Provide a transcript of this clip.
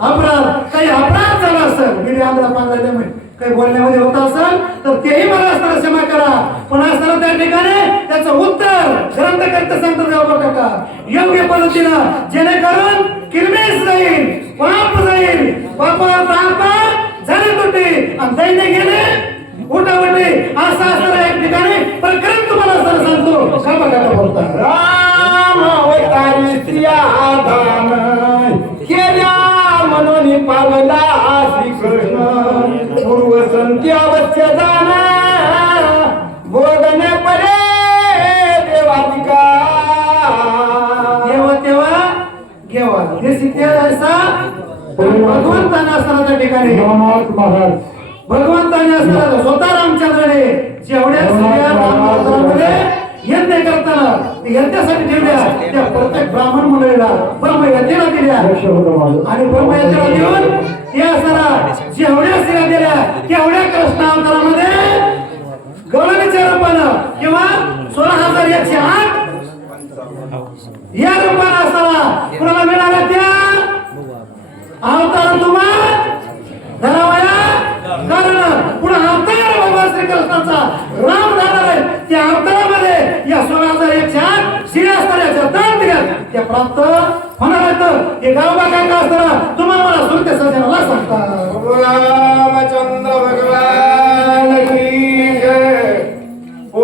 अपराध काही अपराध झाला असेल मी आंध्रा पांढरा काही बोलण्यामध्ये होत असेल तर तेही मला असताना क्षमा करा. पण असताना त्या ठिकाणी त्याचं उत्तर ग्रंथकर्ते सांगतात बाबा काका योग्य पद्धतीनं जेणेकरून किरमेस जाईल पाप जाईल पापाला तापा झाली तुटी आणि दैन्य गेले उठावटी असं असताना एक ठिकाणी प्रकरण तुम्हाला असताना सांगतो काका काका बोलतात राम अवतारी सियाधाम केल्या म्हणून पावला श्रीकृष्ण पूर्व संती अवश्य जाना बोधने परे देवातिका तेव्हा तेव्हा घेवा हे सिद्ध ऐसा भगवंताने असताना त्या ठिकाणी भगवंताने असताना स्वतः रामचंद्राने जेवढ्या स्त्रिया रामावतारामध्ये यज्ञ करताना यज्ञासाठी ठेवल्या त्या प्रत्येक ब्राह्मण मंडळीला ब्रह्मयज्ञाला दिल्या आणि ब्रह्मयज्ञाला देऊन त्या असताना जेवढ्या स्त्रिया दिल्या तेवढ्या कृष्ण अवतारामध्ये गवळणीच्या रूपानं किंवा 16,108 या रूपानं असताना कुणाला मिळाल्या त्या अवतार तुम्हा धरावया कारण पुढे अवतार भगवान श्रीकृष्णाचा राम जाणार आहे त्या अवतारामध्ये या 16,108 स्त्रिया असताना दान दिल्या त्या प्राप्त होणार आहेत. हे गावबा काय का असताना तुम्हाला मला सुरते सजनाला सांगतात रामचंद्र भगवान की